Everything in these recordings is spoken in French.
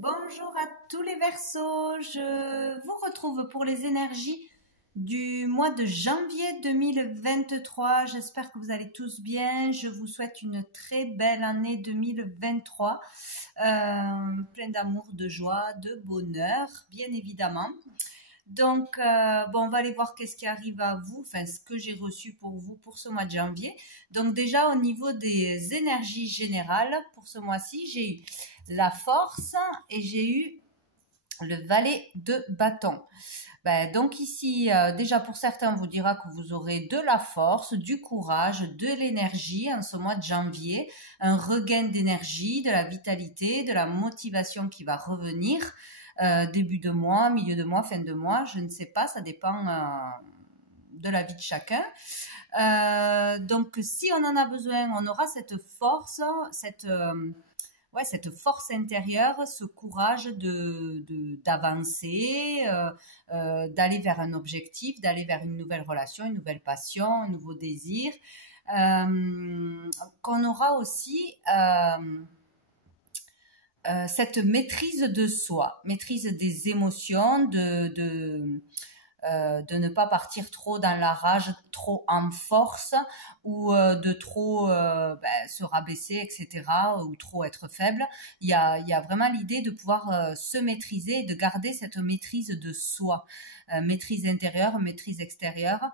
Bonjour à tous les Verseaux, je vous retrouve pour les énergies du mois de janvier 2023. J'espère que vous allez tous bien. Je vous souhaite une très belle année 2023, pleine d'amour, de joie, de bonheur, bien évidemment. Donc, bon, on va aller voir qu'est-ce qui arrive à vous, enfin, ce que j'ai reçu pour vous pour ce mois de janvier. Donc, déjà, au niveau des énergies générales, pour ce mois-ci, j'ai eu la force et j'ai eu le valet de bâton. Donc ici, déjà pour certains, on vous dira que vous aurez de la force, du courage, de l'énergie en ce mois de janvier, un regain d'énergie, de la vitalité, de la motivation qui va revenir. Début de mois, milieu de mois, fin de mois, je ne sais pas, ça dépend de la vie de chacun. Donc si on en a besoin, on aura cette force, cette force intérieure, ce courage d'avancer, d'aller vers un objectif, d'aller vers une nouvelle relation, une nouvelle passion, un nouveau désir. Qu'on aura aussi cette maîtrise de soi, maîtrise des émotions, de ne pas partir trop dans la rage, trop en force, ou de trop se rabaisser, etc., ou trop être faible. Il y a vraiment l'idée de pouvoir se maîtriser et de garder cette maîtrise de soi, maîtrise intérieure, maîtrise extérieure,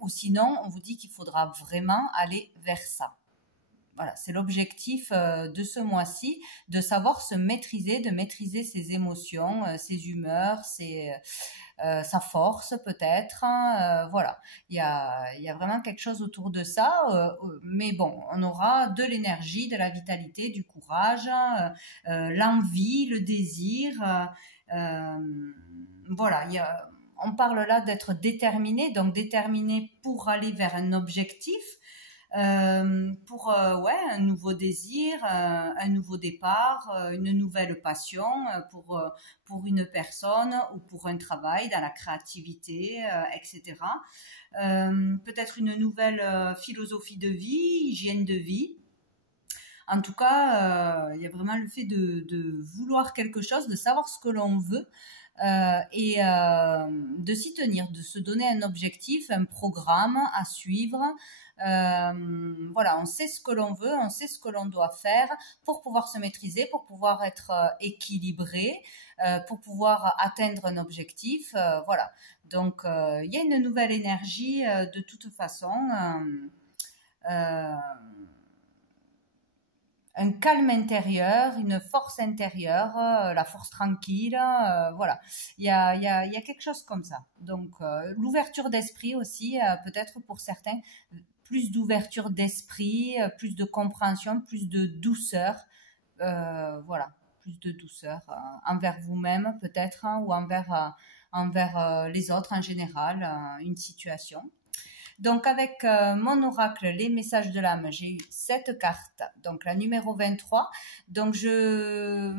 ou sinon on vous dit qu'il faudra vraiment aller vers ça. Voilà, c'est l'objectif de ce mois-ci, de savoir se maîtriser, de maîtriser ses émotions, ses humeurs, sa force peut-être. Voilà, il y a vraiment quelque chose autour de ça. Mais bon, on aura de l'énergie, de la vitalité, du courage, l'envie, le désir. Voilà, on parle là d'être déterminé, donc déterminé pour aller vers un objectif. Pour un nouveau désir, un nouveau départ, une nouvelle passion pour une personne ou pour un travail dans la créativité, etc. Peut-être une nouvelle philosophie de vie, hygiène de vie. En tout cas, il y a vraiment le fait de vouloir quelque chose, de savoir ce que l'on veut. Et de s'y tenir, de se donner un objectif, un programme à suivre. Voilà, on sait ce que l'on veut, on sait ce que l'on doit faire pour pouvoir se maîtriser, pour pouvoir être équilibré, pour pouvoir atteindre un objectif. Voilà, donc il y a une nouvelle énergie de toute façon. Un calme intérieur, une force intérieure, la force tranquille, voilà. Il y a quelque chose comme ça. Donc l'ouverture d'esprit aussi, peut-être pour certains, plus d'ouverture d'esprit, plus de compréhension, plus de douceur, voilà, plus de douceur envers vous-même peut-être, ou envers les autres en général, une situation. Donc avec mon oracle, les messages de l'âme, j'ai eu cette carte, donc la numéro 23. Donc je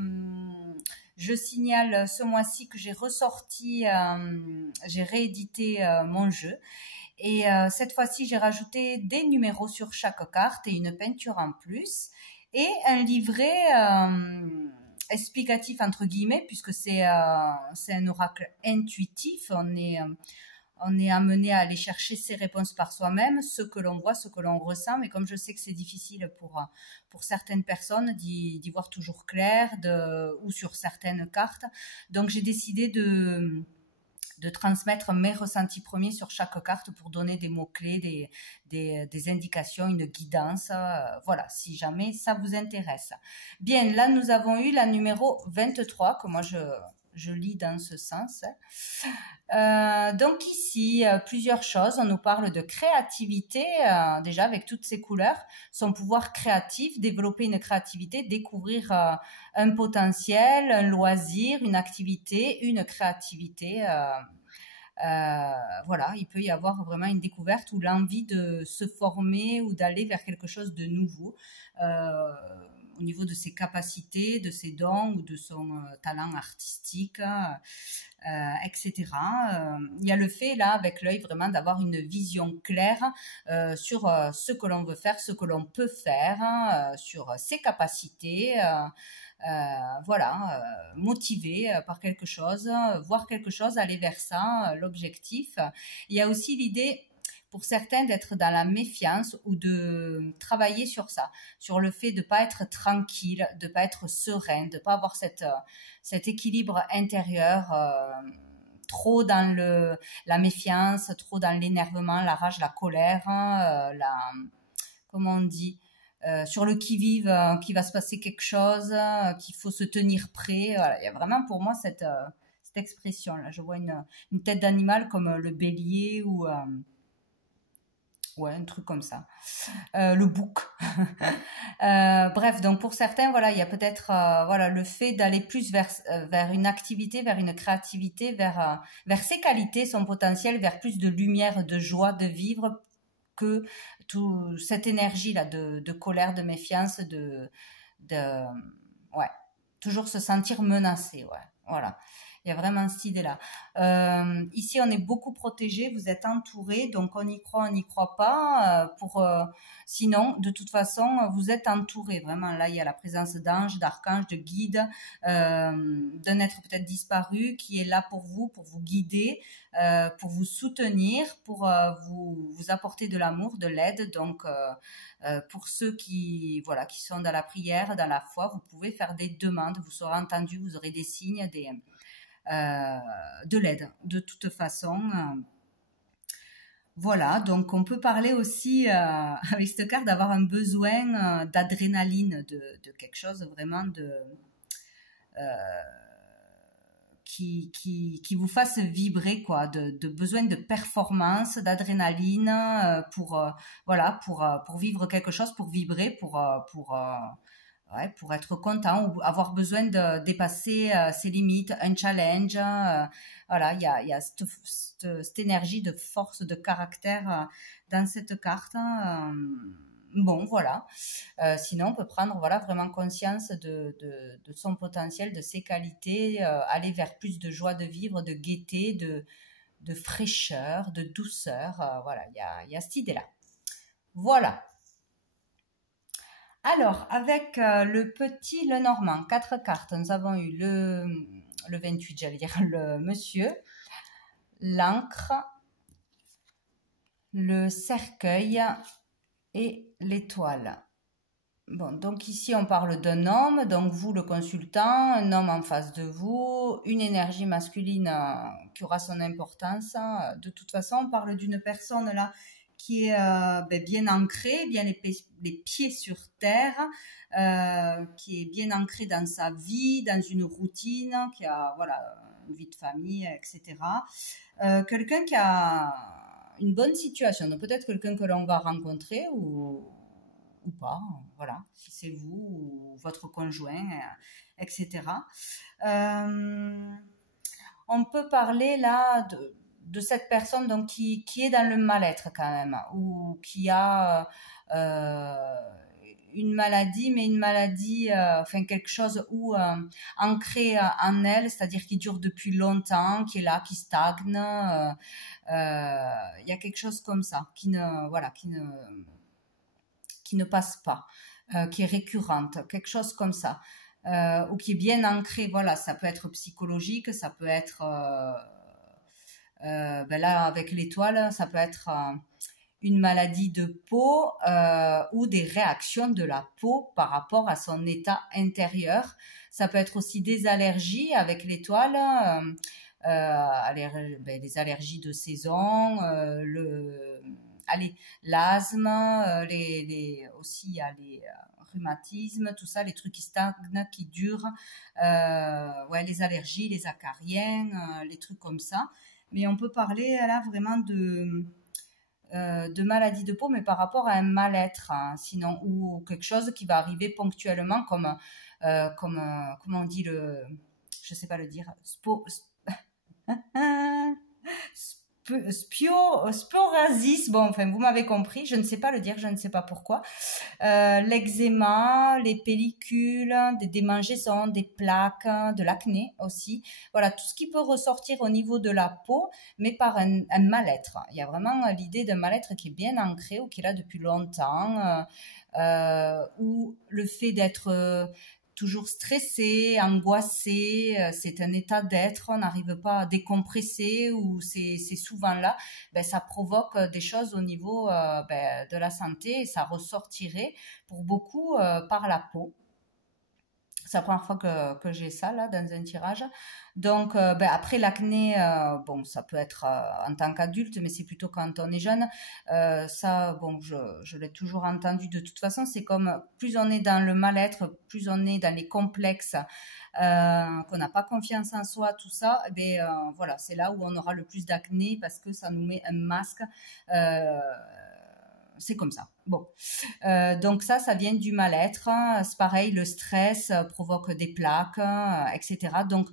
signale ce mois-ci que j'ai ressorti, j'ai réédité mon jeu. Et cette fois-ci, j'ai rajouté des numéros sur chaque carte et une peinture en plus. Et un livret explicatif entre guillemets, puisque c'est un oracle intuitif. On est amené à aller chercher ses réponses par soi-même, ce que l'on voit, ce que l'on ressent. Mais comme je sais que c'est difficile pour certaines personnes d'y voir toujours clair, ou sur certaines cartes, donc j'ai décidé de transmettre mes ressentis premiers sur chaque carte pour donner des mots-clés, des indications, une guidance. Voilà, si jamais ça vous intéresse. Bien, là, nous avons eu la numéro 23, que moi, je lis dans ce sens. Donc ici, plusieurs choses. On nous parle de créativité, déjà avec toutes ces couleurs, son pouvoir créatif, développer une créativité, découvrir un potentiel, un loisir, une activité, une créativité. Voilà, il peut y avoir vraiment une découverte ou l'envie de se former ou d'aller vers quelque chose de nouveau. Au niveau de ses capacités, de ses dons ou de son talent artistique, etc. Il y a le fait là avec l'œil vraiment d'avoir une vision claire sur ce que l'on veut faire, ce que l'on peut faire, sur ses capacités. voilà, motivé par quelque chose, voir quelque chose, aller vers ça, l'objectif. Il y a aussi l'idée pour certains d'être dans la méfiance ou de travailler sur ça, sur le fait de ne pas être tranquille, de ne pas être serein, de ne pas avoir cet équilibre intérieur, trop dans la méfiance, trop dans l'énervement, la rage, la colère, comment on dit, sur le qui-vive, qu'il va se passer quelque chose, qu'il faut se tenir prêt. Voilà. Il y a vraiment pour moi cette expression-là. Je vois une tête d'animal comme le bélier ou... ouais, un truc comme ça. Le bouc. Bref, donc pour certains, voilà, il y a peut-être voilà, le fait d'aller plus vers une activité, vers une créativité, vers ses qualités, son potentiel, vers plus de lumière, de joie, de vivre, que toute cette énergie-là de colère, de méfiance, ouais, toujours se sentir menacé, ouais, voilà. Il y a vraiment cette idée-là. Ici, on est beaucoup protégé, vous êtes entouré, donc on y croit, on n'y croit pas. Sinon, de toute façon, vous êtes entouré. Vraiment, là, il y a la présence d'anges, d'archanges, de guides, d'un être peut-être disparu qui est là pour vous guider, pour vous soutenir, pour vous apporter de l'amour, de l'aide. Donc, pour ceux qui sont dans la prière, dans la foi, vous pouvez faire des demandes, vous serez entendu, vous aurez des signes, de l'aide de toute façon. Voilà, donc on peut parler aussi avec cette carte d'avoir un besoin d'adrénaline, de quelque chose vraiment qui vous fasse vibrer, quoi, de besoin de performance, d'adrénaline pour vivre quelque chose, pour vibrer, pour être content ou avoir besoin de dépasser ses limites, un challenge. Voilà, il y a cette énergie de force, de caractère dans cette carte. Bon, voilà. Sinon, on peut prendre vraiment conscience de son potentiel, de ses qualités, aller vers plus de joie de vivre, de gaieté, de fraîcheur, de douceur. Voilà, il y a cette idée-là. Voilà. Alors, avec le Normand, 4 cartes, nous avons eu le 28, j'allais dire, le monsieur, l'encre, le cercueil et l'étoile. Bon, donc ici, on parle d'un homme, donc vous, le consultant, un homme en face de vous, une énergie masculine qui aura son importance. De toute façon, on parle d'une personne là qui est bien ancrée, bien les pieds sur terre, qui est bien ancrée dans sa vie, dans une routine, qui a une vie de famille, etc. Quelqu'un qui a une bonne situation, donc peut-être quelqu'un que l'on va rencontrer ou pas, voilà, si c'est vous ou votre conjoint, etc. On peut parler là de cette personne donc qui est dans le mal-être quand même, ou qui a une maladie, mais une maladie, quelque chose où ancré en elle, c'est-à-dire qui dure depuis longtemps, qui est là, qui stagne. Il y a quelque chose comme ça qui ne passe pas, qui est récurrente, quelque chose comme ça, ou qui est bien ancré. Voilà, ça peut être psychologique, ça peut être là avec l'étoile, ça peut être une maladie de peau ou des réactions de la peau par rapport à son état intérieur. Ça peut être aussi des allergies avec l'étoile, des allergies de saison, l'asthme, aussi il y a les rhumatismes, tout ça, les trucs qui stagnent, qui durent, les allergies, les acariens, les trucs comme ça. Mais on peut parler là vraiment de maladie de peau, mais par rapport à un mal-être, sinon, ou quelque chose qui va arriver ponctuellement, comme comment on dit je sais pas le dire, sporasis, bon, enfin, vous m'avez compris, je ne sais pas le dire, je ne sais pas pourquoi. L'eczéma, les pellicules, des démangeaisons, des plaques, de l'acné aussi. Voilà, tout ce qui peut ressortir au niveau de la peau, mais par un mal-être. Il y a vraiment l'idée d'un mal-être qui est bien ancré ou qui est là depuis longtemps, ou le fait d'être toujours stressé, angoissé, c'est un état d'être, on n'arrive pas à décompresser ou c'est souvent là, ben, ça provoque des choses au niveau ben, de la santé et ça ressortirait pour beaucoup par la peau. C'est la première fois que j'ai ça là dans un tirage. Donc ben, après l'acné, bon ça peut être en tant qu'adulte, mais c'est plutôt quand on est jeune. Ça, bon, je l'ai toujours entendu de toute façon. C'est comme plus on est dans le mal-être, plus on est dans les complexes, qu'on n'a pas confiance en soi, tout ça. Eh ben voilà, c'est là où on aura le plus d'acné parce que ça nous met un masque. Euh, c'est comme ça. Bon, donc ça vient du mal-être. C'est pareil, le stress provoque des plaques, etc. Donc,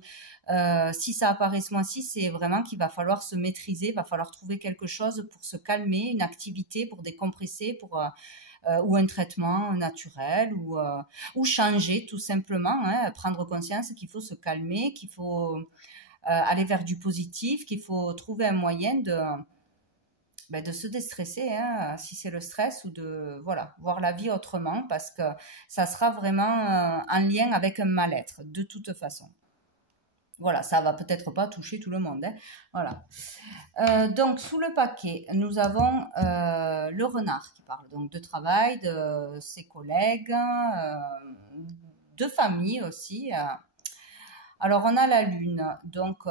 si ça apparaît ce mois-ci, c'est vraiment qu'il va falloir se maîtriser, il va falloir trouver quelque chose pour se calmer, une activité pour décompresser, ou un traitement naturel, ou changer tout simplement, hein, prendre conscience qu'il faut se calmer, qu'il faut aller vers du positif, qu'il faut trouver un moyen de se déstresser, hein, si c'est le stress, ou de voilà, voir la vie autrement, parce que ça sera vraiment en lien avec un mal-être, de toute façon. Voilà, ça va peut-être pas toucher tout le monde, hein, voilà. Donc, sous le paquet, nous avons le renard qui parle donc de travail, de ses collègues, de famille aussi. Alors, on a la lune, donc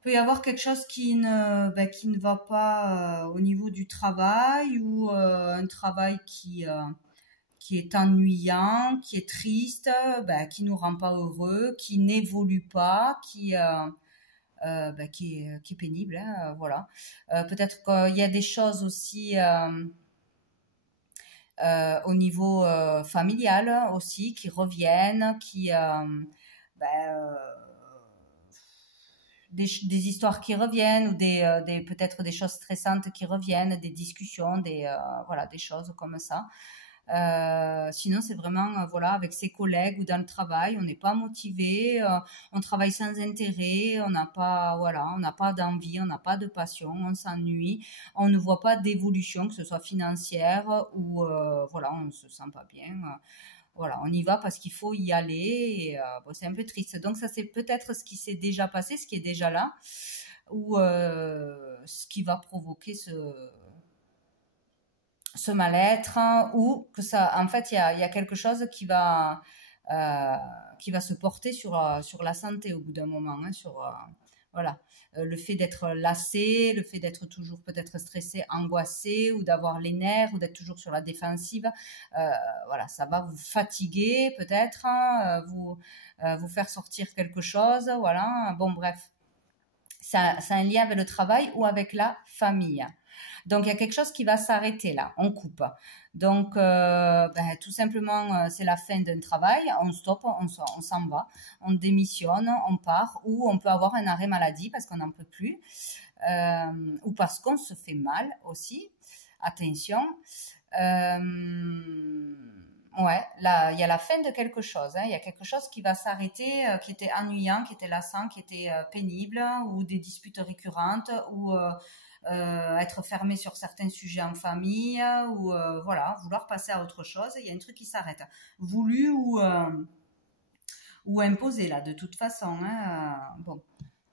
peut y avoir quelque chose qui ne va pas au niveau du travail, ou un travail qui est ennuyant, qui est triste, qui nous rend pas heureux, qui n'évolue pas, qui est pénible, hein, voilà. Peut-être qu'il y a des choses aussi au niveau familial aussi qui reviennent, ben, euh, des histoires qui reviennent, ou peut-être des choses stressantes qui reviennent, des discussions, voilà, des choses comme ça. Sinon, c'est vraiment voilà, avec ses collègues ou dans le travail, on n'est pas motivé, on travaille sans intérêt, on n'a pas voilà, on n'a pas d'envie, on n'a pas de passion, on s'ennuie, on ne voit pas d'évolution, que ce soit financière ou voilà, on ne se sent pas bien. Voilà, on y va parce qu'il faut y aller. Et, bon, c'est un peu triste. Donc ça, c'est peut-être ce qui s'est déjà passé, ce qui est déjà là, ou ce qui va provoquer ce mal-être, hein, ou que ça, en fait, il y a quelque chose qui va se porter sur la santé au bout d'un moment, hein, voilà. Le fait d'être lassé, le fait d'être toujours peut-être stressé, angoissé, ou d'avoir les nerfs, ou d'être toujours sur la défensive, voilà, ça va vous fatiguer peut-être, hein, vous faire sortir quelque chose, voilà. Bon, bref, ça a un lien avec le travail ou avec la famille. Donc, il y a quelque chose qui va s'arrêter là, on coupe. Donc, tout simplement, c'est la fin d'un travail, on stoppe, on s'en va, on démissionne, on part, ou on peut avoir un arrêt maladie parce qu'on n'en peut plus, ou parce qu'on se fait mal aussi. Attention. Ouais, là, il y a la fin de quelque chose, hein. Il y a quelque chose qui va s'arrêter, qui était ennuyant, qui était lassant, qui était pénible, ou des disputes récurrentes, ou être fermé sur certains sujets en famille, ou voilà, vouloir passer à autre chose. Il y a un truc qui s'arrête, voulu ou imposé là, de toute façon, hein. Bon.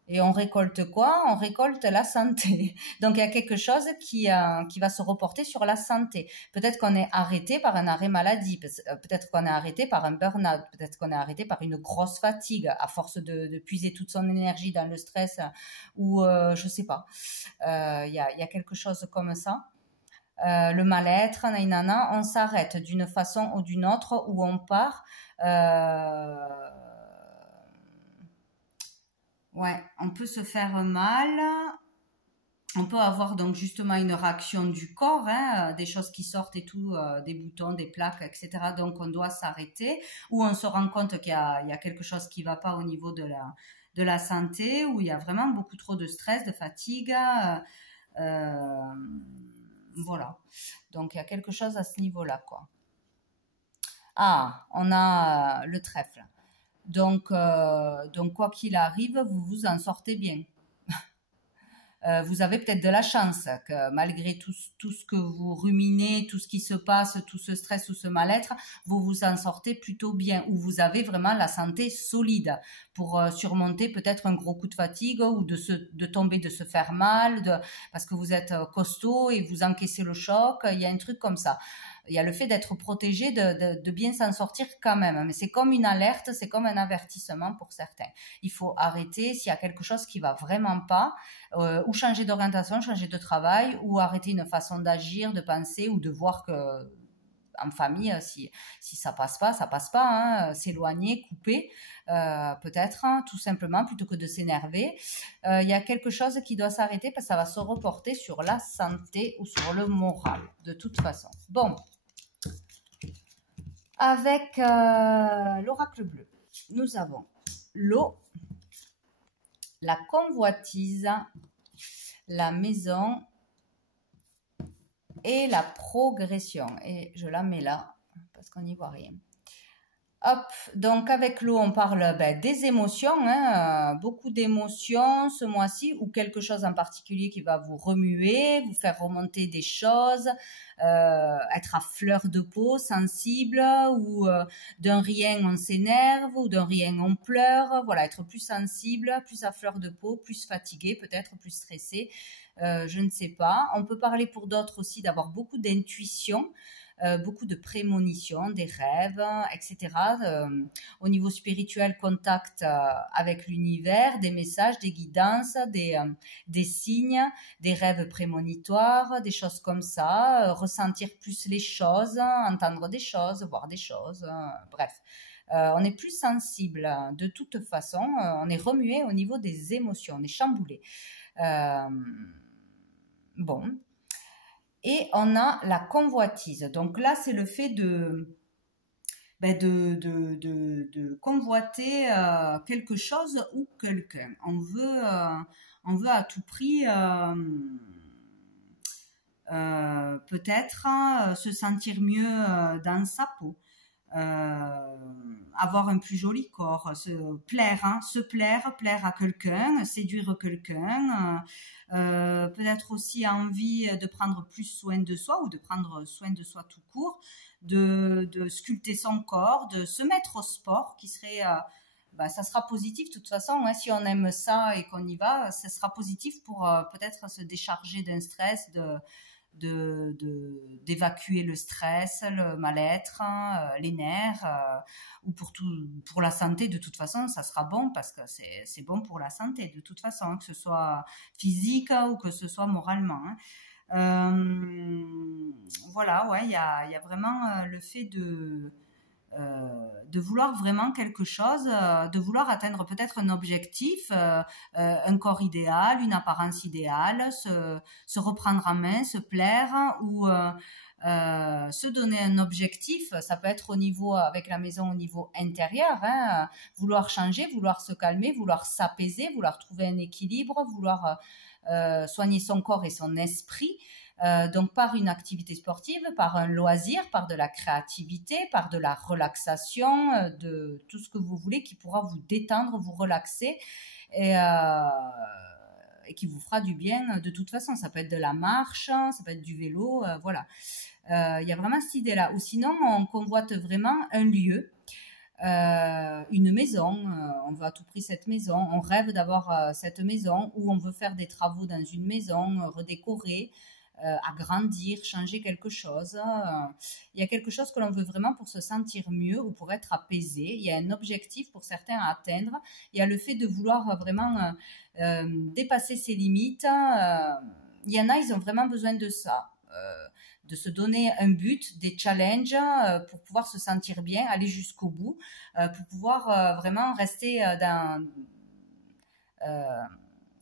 Et on récolte quoi? On récolte la santé. Donc il y a quelque chose qui va se reporter sur la santé. Peut-être qu'on est arrêté par un arrêt maladie, peut-être qu'on est arrêté par un burn-out, peut-être qu'on est arrêté par une grosse fatigue à force de puiser toute son énergie dans le stress, ou je sais pas. Il y a quelque chose comme ça. Le mal-être, nanana, on s'arrête d'une façon ou d'une autre, ou on part. Ouais, on peut se faire mal. On peut avoir donc justement une réaction du corps, hein, des choses qui sortent et tout, des boutons, des plaques, etc. Donc on doit s'arrêter, ou on se rend compte qu'il y a quelque chose qui ne va pas au niveau de la santé, où il y a vraiment beaucoup trop de stress, de fatigue. Voilà. Donc il y a quelque chose à ce niveau-là, quoi. Ah, on a le trèfle. Donc quoi qu'il arrive, vous vous en sortez bien. vous avez peut-être de la chance que malgré tout ce que vous ruminez, tout ce qui se passe, tout ce stress, tout ce mal-être, vous vous en sortez plutôt bien, ou vous avez vraiment la santé solide pour surmonter peut-être un gros coup de fatigue ou de tomber, de se faire mal, parce que vous êtes costaud et vous encaissez le choc. Il y a un truc comme ça. Il y a le fait d'être protégé, de bien s'en sortir quand même. Mais c'est comme une alerte, c'est comme un avertissement pour certains. Il faut arrêter s'il y a quelque chose qui va vraiment pas, ou changer d'orientation, changer de travail, ou arrêter une façon d'agir, de penser, ou de voir que en famille, si ça passe pas, hein, s'éloigner, couper, peut-être, hein, tout simplement, plutôt que de s'énerver. Il y a quelque chose qui doit s'arrêter parce que ça va se reporter sur la santé ou sur le moral, de toute façon. Bon. Avec l'oracle bleu, nous avons l'eau, la convoitise, la maison et la progression. Et je la mets là parce qu'on n'y voit rien. Hop, donc avec l'eau, on parle des émotions, hein, beaucoup d'émotions ce mois-ci, ou quelque chose en particulier qui va vous remuer, vous faire remonter des choses, être à fleur de peau, sensible, ou d'un rien on s'énerve, ou d'un rien on pleure, voilà, être plus sensible, plus à fleur de peau, plus fatigué, peut-être plus stressé, je ne sais pas. On peut parler pour d'autres aussi d'avoir beaucoup d'intuition, beaucoup de prémonitions, des rêves, etc. Au niveau spirituel, contact avec l'univers, des messages, des guidances, des signes, des rêves prémonitoires, des choses comme ça, ressentir plus les choses, entendre des choses, voir des choses, bref. On est plus sensible de toute façon, on est remué au niveau des émotions, on est chamboulé. Bon. Et on a la convoitise. Donc là, c'est le fait de convoiter quelque chose ou quelqu'un. On veut à tout prix peut-être se sentir mieux dans sa peau. Avoir un plus joli corps, se plaire à quelqu'un, séduire quelqu'un, peut-être aussi envie de prendre plus soin de soi ou de prendre soin de soi tout court, de sculpter son corps, de se mettre au sport, qui serait ça sera positif de toute façon, hein, si on aime ça et qu'on y va, ça sera positif pour peut-être se décharger d'un stress, d'évacuer le stress, le mal-être, les nerfs, ou pour la santé. De toute façon, ça sera bon parce que c'est bon pour la santé de toute façon, hein, que ce soit physique ou que ce soit moralement, hein. Voilà, ouais, il y a vraiment le fait de vouloir vraiment quelque chose, de vouloir atteindre peut-être un objectif, un corps idéal, une apparence idéale, se reprendre en main, se plaire, ou se donner un objectif. Ça peut être au niveau, avec la maison, au niveau intérieur, hein, vouloir changer, vouloir se calmer, vouloir s'apaiser, vouloir trouver un équilibre, vouloir soigner son corps et son esprit. Donc par une activité sportive, par un loisir, par de la créativité, par de la relaxation, de tout ce que vous voulez qui pourra vous détendre, vous relaxer et qui vous fera du bien de toute façon. Ça peut être de la marche, ça peut être du vélo, voilà. Il y a vraiment cette idée-là. Ou sinon, on convoite vraiment un lieu, une maison, on veut à tout prix cette maison, on rêve d'avoir cette maison, ou on veut faire des travaux dans une maison, redécorer, agrandir, changer quelque chose. Il y a quelque chose que l'on veut vraiment pour se sentir mieux ou pour être apaisé. Il y a un objectif pour certains à atteindre. Il y a le fait de vouloir vraiment dépasser ses limites. Il y en a, ils ont vraiment besoin de ça. De se donner un but, des challenges pour pouvoir se sentir bien, aller jusqu'au bout, pour pouvoir vraiment rester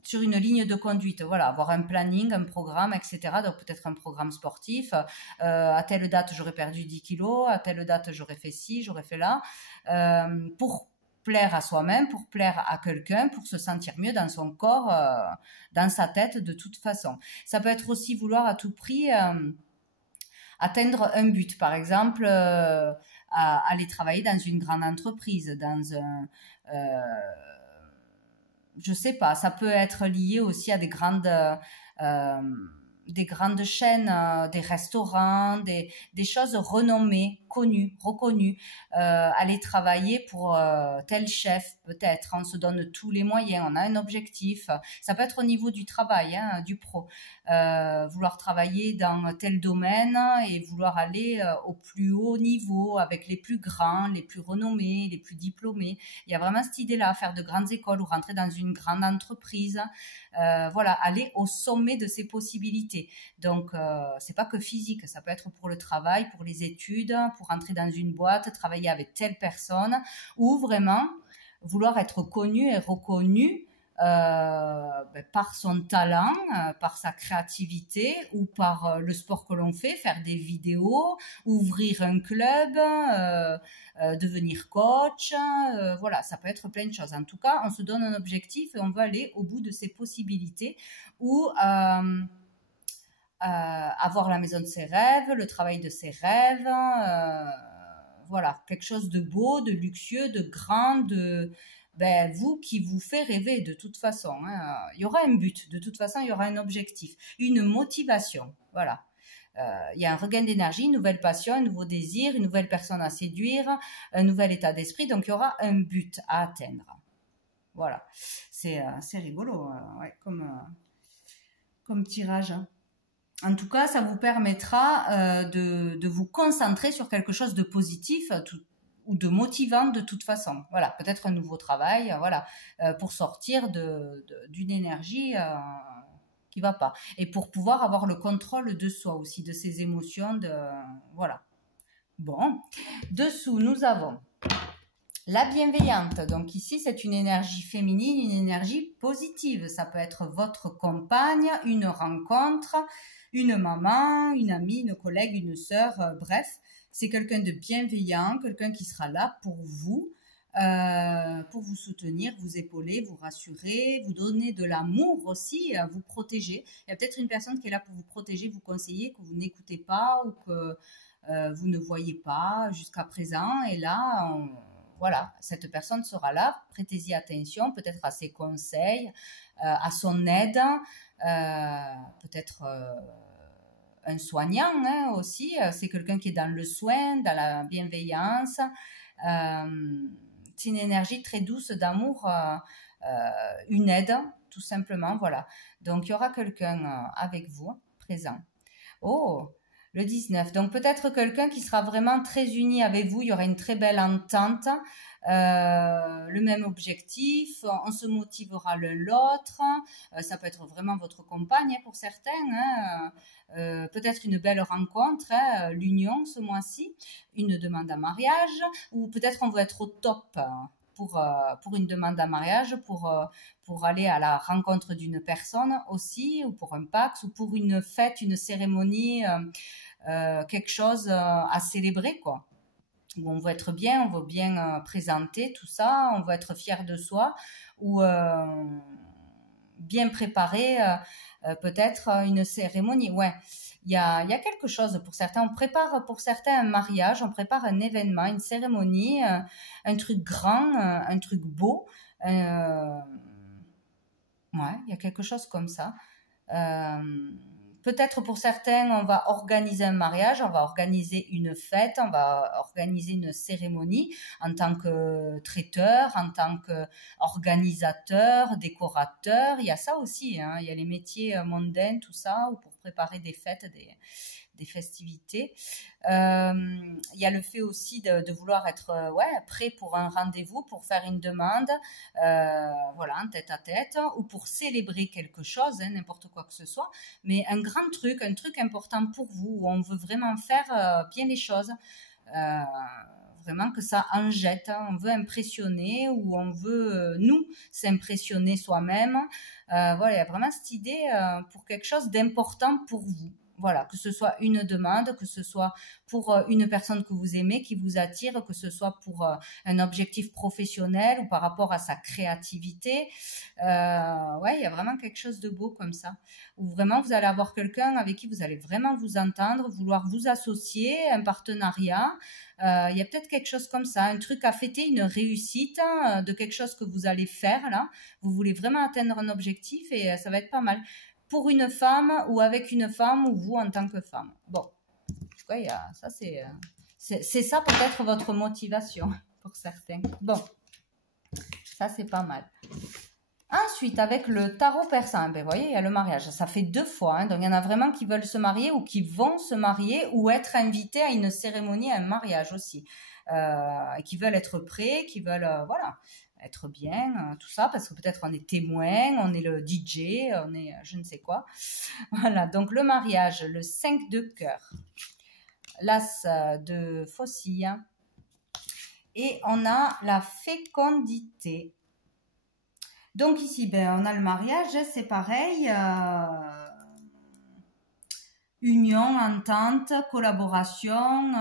sur une ligne de conduite, voilà, avoir un planning, un programme, etc. Donc peut-être un programme sportif, à telle date j'aurais perdu 10 kilos, à telle date j'aurais fait ci, j'aurais fait là, pour plaire à soi-même, pour plaire à quelqu'un, pour se sentir mieux dans son corps, dans sa tête de toute façon. Ça peut être aussi vouloir à tout prix atteindre un but, par exemple aller travailler dans une grande entreprise, dans je sais pas, ça peut être lié aussi à euh, des grandes chaînes, des restaurants, des choses renommées, connues, reconnues. Aller travailler pour tel chef, peut-être. On se donne tous les moyens, on a un objectif. Ça peut être au niveau du travail, hein, du pro. Vouloir travailler dans tel domaine et vouloir aller au plus haut niveau avec les plus grands, les plus renommés, les plus diplômés. Il y a vraiment cette idée-là, faire de grandes écoles ou rentrer dans une grande entreprise. Voilà, aller au sommet de ses possibilités. Donc, c'est pas que physique, ça peut être pour le travail, pour les études, pour entrer dans une boîte, travailler avec telle personne, ou vraiment vouloir être connu et reconnu par son talent, par sa créativité ou par le sport que l'on fait, faire des vidéos, ouvrir un club, devenir coach, voilà, ça peut être plein de choses. En tout cas, on se donne un objectif et on veut aller au bout de ses possibilités ou avoir la maison de ses rêves, le travail de ses rêves, voilà, quelque chose de beau, de luxueux, de grand, vous qui vous fait rêver de toute façon. Hein. Il y aura un but, de toute façon, il y aura un objectif, une motivation, voilà. Il y a un regain d'énergie, une nouvelle passion, un nouveau désir, une nouvelle personne à séduire, un nouvel état d'esprit, donc il y aura un but à atteindre. Voilà, c'est rigolo, ouais, comme tirage. Hein. En tout cas, ça vous permettra de vous concentrer sur quelque chose de positif ou de motivant de toute façon. Voilà, peut-être un nouveau travail, voilà, pour sortir d'une énergie qui va pas. Et pour pouvoir avoir le contrôle de soi aussi, de ses émotions, voilà. Bon, dessous, nous avons la bienveillante. Donc ici, c'est une énergie féminine, une énergie positive. Ça peut être votre compagne, une rencontre, une maman, une amie, une collègue, une sœur, bref. C'est quelqu'un de bienveillant, quelqu'un qui sera là pour vous soutenir, vous épauler, vous rassurer, vous donner de l'amour aussi, vous protéger. Il y a peut-être une personne qui est là pour vous protéger, vous conseiller, que vous n'écoutez pas ou que vous ne voyez pas jusqu'à présent. Et là, voilà, cette personne sera là, prêtez-y attention, peut-être à ses conseils, à son aide, peut-être un soignant hein, aussi, c'est quelqu'un qui est dans le soin, dans la bienveillance, c'est une énergie très douce d'amour, une aide, tout simplement, voilà. Donc, il y aura quelqu'un avec vous, présent. Oh, le 19. Donc, peut-être quelqu'un qui sera vraiment très uni avec vous. Il y aura une très belle entente, le même objectif. On se motivera l'un l'autre. Ça peut être vraiment votre compagne hein, pour certains. Hein. Peut-être une belle rencontre, hein, l'union ce mois-ci, une demande en mariage, ou peut-être on veut être au top pour une demande en mariage, pour aller à la rencontre d'une personne aussi, ou pour un Pax, ou pour une fête, une cérémonie, quelque chose à célébrer, quoi. Où on veut être bien, on veut bien présenter tout ça, on veut être fier de soi, ou bien préparer peut-être une cérémonie. Ouais, il y a quelque chose pour certains. On prépare pour certains un mariage, on prépare un événement, une cérémonie, un truc grand, un truc beau. Ouais, il y a quelque chose comme ça. Peut-être pour certains, on va organiser un mariage, on va organiser une fête, on va organiser une cérémonie en tant que traiteur, en tant qu'organisateur, décorateur. Il y a ça aussi, hein. Il y a les métiers mondains, tout ça, ou pour préparer des fêtes, des festivités. Il y a le fait aussi de vouloir être prêt pour un rendez-vous, pour faire une demande, voilà, en tête à tête, ou pour célébrer quelque chose, hein, n'importe quoi que ce soit, mais un grand truc, un truc important pour vous, où on veut vraiment faire bien les choses, vraiment que ça en jette, hein. On veut impressionner, ou on veut, nous, s'impressionner soi-même. Voilà, il y a vraiment cette idée pour quelque chose d'important pour vous. Voilà, que ce soit une demande, que ce soit pour une personne que vous aimez, qui vous attire, que ce soit pour un objectif professionnel ou par rapport à sa créativité. Ouais, il y a vraiment quelque chose de beau comme ça, où vraiment vous allez avoir quelqu'un avec qui vous allez vraiment vous entendre, vouloir vous associer, un partenariat. Il y a peut-être quelque chose comme ça, un truc à fêter, une réussite de quelque chose que vous allez faire là. Vous voulez vraiment atteindre un objectif et ça va être pas mal. Pour une femme ou avec une femme ou vous en tant que femme. Bon, en tout cas, ça c'est ça peut-être votre motivation pour certains. Bon, ça c'est pas mal. Ensuite, avec le tarot persan, ben, vous voyez, il y a le mariage. Ça fait 2 fois. Hein, donc, il y en a vraiment qui veulent se marier ou qui vont se marier ou être invités à une cérémonie, à un mariage aussi. Qui veulent être prêts, qui veulent, voilà, être bien, tout ça, parce que peut-être on est témoin, on est le DJ, on est je ne sais quoi. Voilà, donc le mariage, le 5 de cœur, l'as de faucille, et on a la fécondité. Donc ici, ben, on a le mariage, c'est pareil, union, entente, collaboration,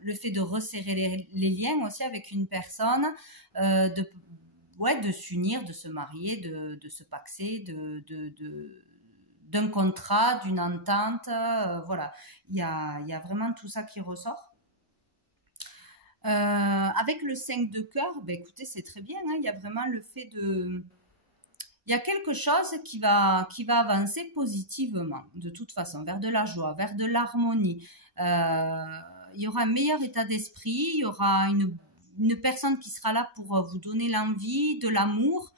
le fait de resserrer les liens aussi avec une personne, de s'unir, de se marier, de se paxer, d'un contrat, d'une entente, voilà. Il y a vraiment tout ça qui ressort. Avec le 5 de cœur, ben écoutez, c'est très bien, hein, il y a vraiment le fait de... Il y a quelque chose qui va avancer positivement, de toute façon, vers de la joie, vers de l'harmonie. Il y aura un meilleur état d'esprit, il y aura une personne qui sera là pour vous donner l'envie, de l'amour,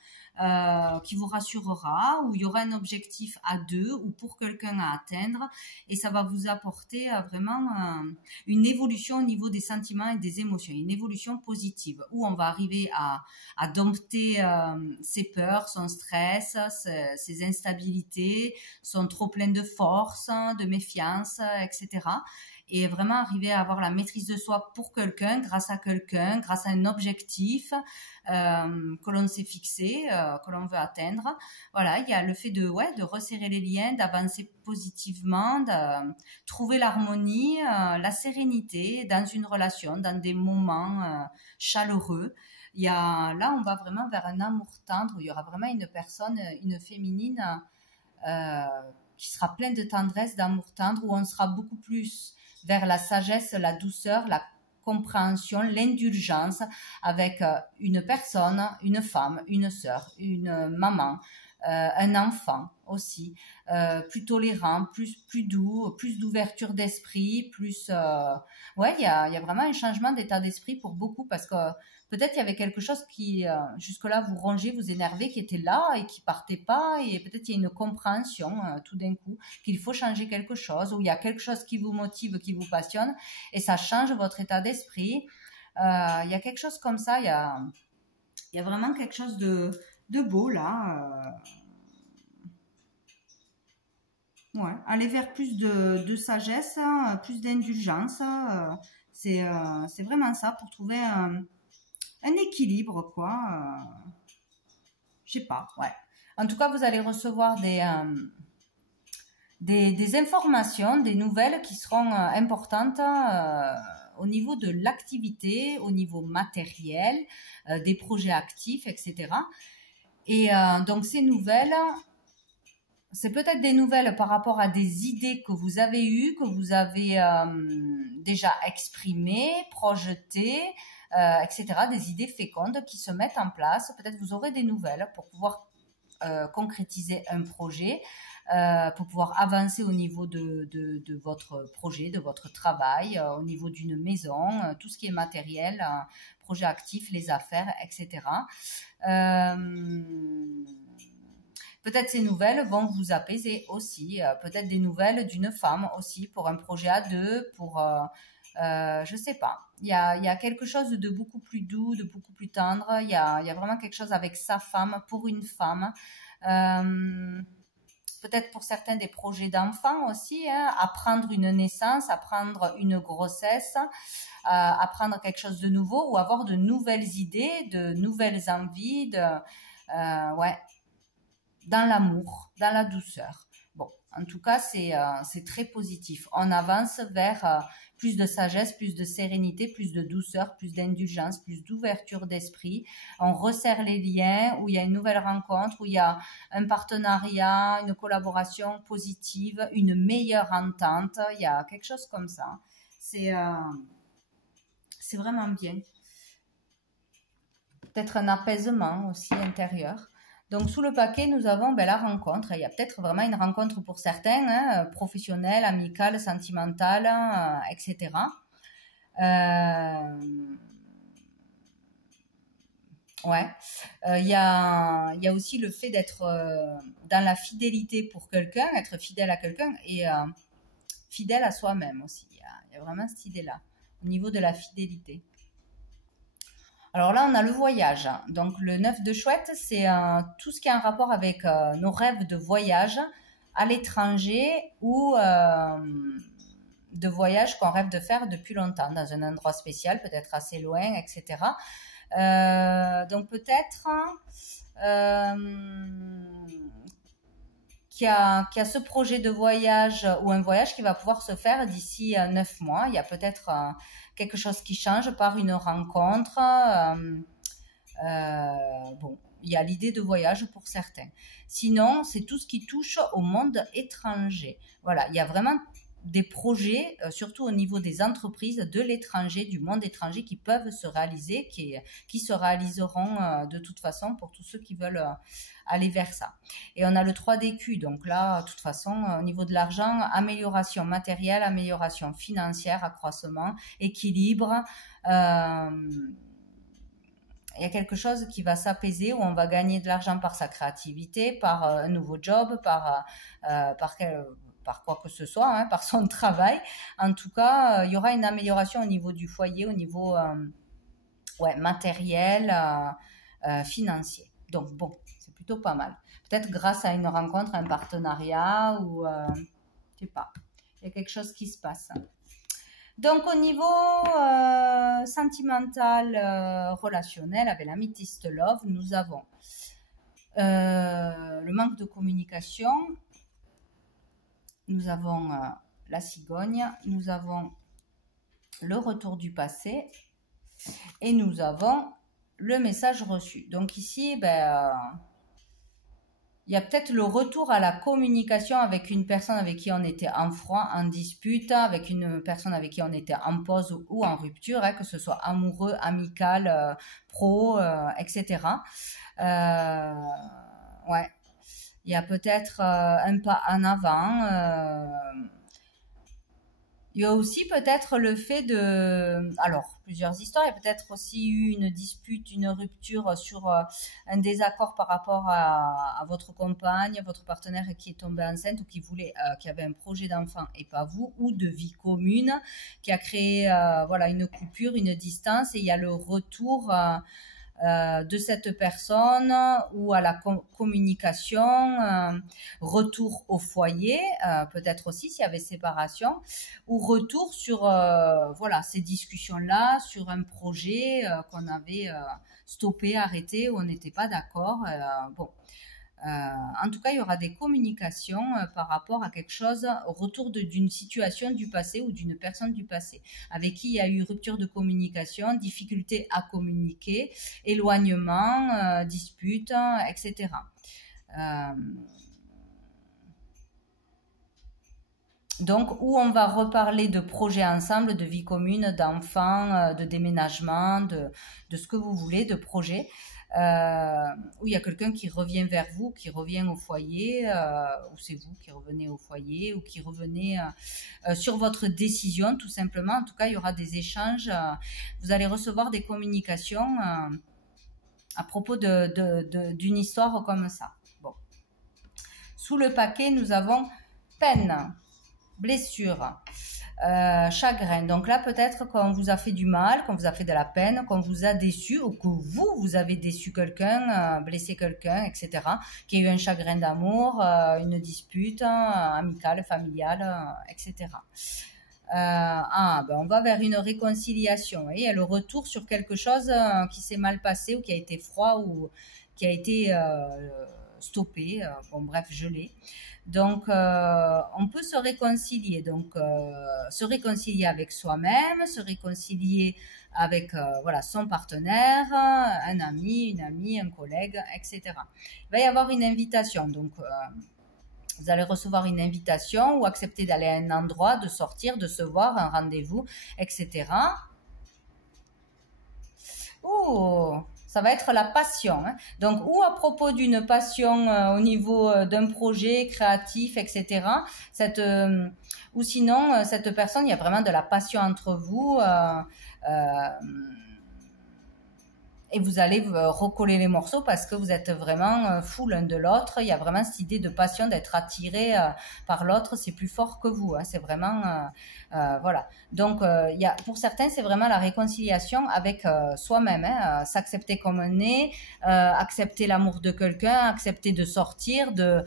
qui vous rassurera, où il y aura un objectif à 2 ou pour quelqu'un à atteindre, et ça va vous apporter vraiment une évolution au niveau des sentiments et des émotions, une évolution positive, où on va arriver à dompter ses peurs, son stress, ses instabilités, son trop plein de force, de méfiance, etc. Et vraiment arriver à avoir la maîtrise de soi pour quelqu'un, grâce à un objectif que l'on s'est fixé, que l'on veut atteindre. Voilà, il y a le fait de resserrer les liens, d'avancer positivement, de trouver l'harmonie, la sérénité dans une relation, dans des moments chaleureux. Là, on va vraiment vers un amour tendre, où il y aura vraiment une personne, une féminine qui sera pleine de tendresse, d'amour tendre, où on sera beaucoup plus vers la sagesse, la douceur, la compréhension, l'indulgence avec une personne, une femme, une sœur, une maman, un enfant aussi, plus tolérant, plus doux, plus d'ouverture d'esprit, plus... Ouais, il y a vraiment un changement d'état d'esprit pour beaucoup, parce que peut-être il y avait quelque chose qui, jusque-là, vous rongez, vous énervez, qui était là et qui partait pas, et peut-être il y a une compréhension tout d'un coup qu'il faut changer quelque chose, ou il y a quelque chose qui vous motive, qui vous passionne, et ça change votre état d'esprit. Il y a quelque chose comme ça, il y a vraiment quelque chose de beau là. Ouais, aller vers plus de sagesse, plus d'indulgence, c'est vraiment ça, pour trouver un équilibre, quoi. Je sais pas, ouais. En tout cas, vous allez recevoir des informations, des nouvelles qui seront importantes au niveau de l'activité, au niveau matériel, des projets actifs, etc. Et donc, ces nouvelles... C'est peut-être des nouvelles par rapport à des idées que vous avez eues, que vous avez déjà exprimées, projetées, etc. Des idées fécondes qui se mettent en place. Peut-être vous aurez des nouvelles pour pouvoir concrétiser un projet, pour pouvoir avancer au niveau de votre projet, de votre travail, au niveau d'une maison, tout ce qui est matériel, projet actif, les affaires, etc. Peut-être ces nouvelles vont vous apaiser aussi. Peut-être des nouvelles d'une femme aussi pour un projet à 2, pour... je sais pas. Il y a quelque chose de beaucoup plus doux, de beaucoup plus tendre. Il y a vraiment quelque chose avec sa femme, pour une femme. Peut-être pour certains des projets d'enfants aussi. Apprendre une naissance, apprendre une grossesse, apprendre quelque chose de nouveau, ou avoir de nouvelles idées, de nouvelles envies, ouais. Dans l'amour, dans la douceur. Bon, En tout cas, c'est très positif. On avance vers plus de sagesse, plus de sérénité, plus de douceur, plus d'indulgence, plus d'ouverture d'esprit. On resserre les liens, où il y a une nouvelle rencontre, où il y a un partenariat, une collaboration positive, une meilleure entente. Il y a quelque chose comme ça. C'est vraiment bien. Peut-être un apaisement aussi intérieur. Donc, sous le paquet, nous avons la rencontre. Il y a peut-être vraiment une rencontre pour certains, hein, professionnelle, amicale, sentimentale, etc. Ouais. Il y a aussi le fait d'être dans la fidélité pour quelqu'un, être fidèle à quelqu'un et fidèle à soi-même aussi. Il y a vraiment cette idée-là, au niveau de la fidélité. Alors là, on a le voyage. Donc, le 9 de chouette, c'est tout ce qui est en rapport avec nos rêves de voyage à l'étranger ou de voyage qu'on rêve de faire depuis longtemps, dans un endroit spécial, peut-être assez loin, etc. Donc, peut-être qu'il y a ce projet de voyage ou un voyage qui va pouvoir se faire d'ici 9 mois. Il y a peut-être quelque chose qui change par une rencontre. Bon, il y a l'idée de voyage pour certains. Sinon, c'est tout ce qui touche au monde étranger. Voilà, il y a vraiment des projets, surtout au niveau des entreprises de l'étranger, du monde étranger, qui peuvent se réaliser, qui se réaliseront de toute façon pour tous ceux qui veulent aller vers ça. Et on a le 3DQ, donc là, de toute façon, au niveau de l'argent, amélioration matérielle, amélioration financière, accroissement, équilibre. Il y a quelque chose qui va s'apaiser, où on va gagner de l'argent par sa créativité, par un nouveau job, par quoi que ce soit, hein, par son travail. En tout cas, il y aura une amélioration au niveau du foyer, au niveau matériel, financier. Donc bon, c'est plutôt pas mal. Peut-être grâce à une rencontre, un partenariat ou je sais pas. Il y a quelque chose qui se passe. Donc au niveau sentimental, relationnel, avec l'Amethyst Love, nous avons le manque de communication, nous avons la cigogne, nous avons le retour du passé et nous avons le message reçu. Donc ici, il y a peut-être le retour à la communication avec une personne avec qui on était en froid, en dispute, avec une personne avec qui on était en pause ou en rupture, hein, que ce soit amoureux, amical, pro, etc. Ouais. Il y a peut-être un pas en avant. Il y a aussi peut-être le fait de... Alors, plusieurs histoires. Il y a peut-être aussi eu une dispute, une rupture sur un désaccord par rapport à votre compagne, votre partenaire qui est tombé enceinte ou qui avait un projet d'enfant et pas vous, ou de vie commune, qui a créé une coupure, une distance, et il y a le retour... de cette personne ou à la communication, retour au foyer, peut-être aussi s'il y avait séparation, ou retour sur ces discussions-là, sur un projet qu'on avait stoppé, arrêté, où on n'était pas d'accord. En tout cas, il y aura des communications par rapport à quelque chose, au retour d'une situation du passé ou d'une personne du passé, avec qui il y a eu rupture de communication, difficulté à communiquer, éloignement, dispute, etc. Donc, où on va reparler de projets ensemble, de vie commune, d'enfants, de déménagement, de ce que vous voulez, de projets. Où il y a quelqu'un qui revient vers vous, qui revient au foyer, ou c'est vous qui revenez au foyer, ou qui revenez sur votre décision, tout simplement. En tout cas, il y aura des échanges. Vous allez recevoir des communications à propos d'une histoire comme ça. Bon. Sous le paquet, nous avons peine, blessure, chagrin. Donc là, peut-être qu'on vous a fait du mal, qu'on vous a fait de la peine, qu'on vous a déçu, ou que vous avez déçu quelqu'un, blessé quelqu'un, etc. Qu'il y a eu un chagrin d'amour, une dispute amicale, familiale, etc. On va vers une réconciliation. Et il y a le retour sur quelque chose qui s'est mal passé, ou qui a été froid, ou qui a été stoppé, bon bref, gelé. Donc, on peut se réconcilier. Donc, se réconcilier avec soi-même, se réconcilier avec voilà, son partenaire, un ami, une amie, un collègue, etc. Il va y avoir une invitation. Donc, vous allez recevoir une invitation ou accepter d'aller à un endroit, de sortir, de se voir, un rendez-vous, etc. Oh, ça va être la passion. Hein. Donc, ou à propos d'une passion au niveau d'un projet créatif, etc. Ou sinon, cette personne, il y a vraiment de la passion entre vous. Euh, et vous allez recoller les morceaux parce que vous êtes vraiment fous l'un de l'autre. Il y a vraiment cette idée de passion, d'être attiré par l'autre. C'est plus fort que vous. Hein. C'est vraiment... voilà. Donc, pour certains, c'est vraiment la réconciliation avec soi-même. Hein. S'accepter comme on est, accepter l'amour de quelqu'un, accepter de sortir, de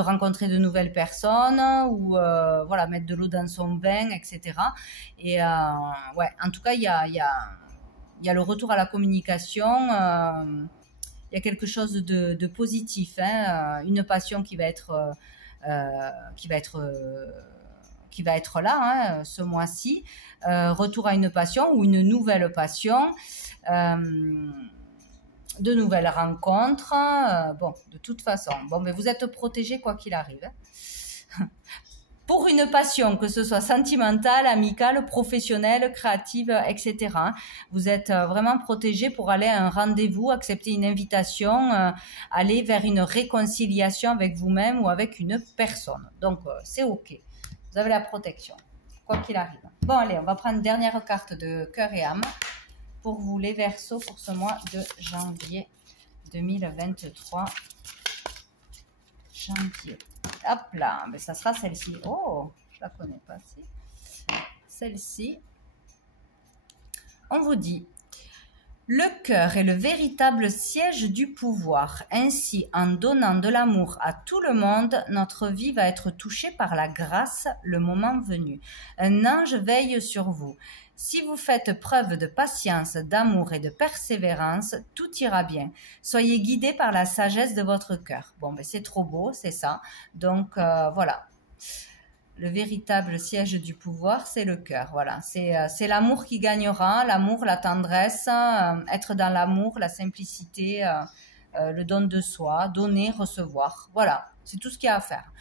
rencontrer de nouvelles personnes ou voilà, mettre de l'eau dans son vin, etc. Et ouais, en tout cas, il y a le retour à la communication, il y a quelque chose de positif, hein, une passion qui va être là hein, ce mois-ci, retour à une passion ou une nouvelle passion, de nouvelles rencontres, bon, de toute façon, bon, mais vous êtes protégés quoi qu'il arrive. Hein. Pour une passion, que ce soit sentimentale, amicale, professionnelle, créative, etc. Vous êtes vraiment protégé pour aller à un rendez-vous, accepter une invitation, aller vers une réconciliation avec vous-même ou avec une personne. Donc, c'est OK. Vous avez la protection, quoi qu'il arrive. Bon, allez, on va prendre une dernière carte de cœur et âme pour vous, les Verseaux, pour ce mois de janvier 2023. Janvier. Hop là, mais ça sera celle-ci. Oh, je la connais pas. Celle-ci. On vous dit, le cœur est le véritable siège du pouvoir. Ainsi, en donnant de l'amour à tout le monde, notre vie va être touchée par la grâce le moment venu. Un ange veille sur vous. Si vous faites preuve de patience, d'amour et de persévérance, tout ira bien. Soyez guidés par la sagesse de votre cœur. Bon, ben c'est trop beau, c'est ça. Donc, voilà. Le véritable siège du pouvoir, c'est le cœur. Voilà, c'est l'amour qui gagnera, l'amour, la tendresse, être dans l'amour, la simplicité, le don de soi, donner, recevoir. Voilà, c'est tout ce qu'il y a à faire.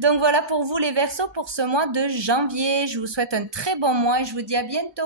Donc voilà pour vous les Verseaux pour ce mois de janvier. Je vous souhaite un très bon mois et je vous dis à bientôt.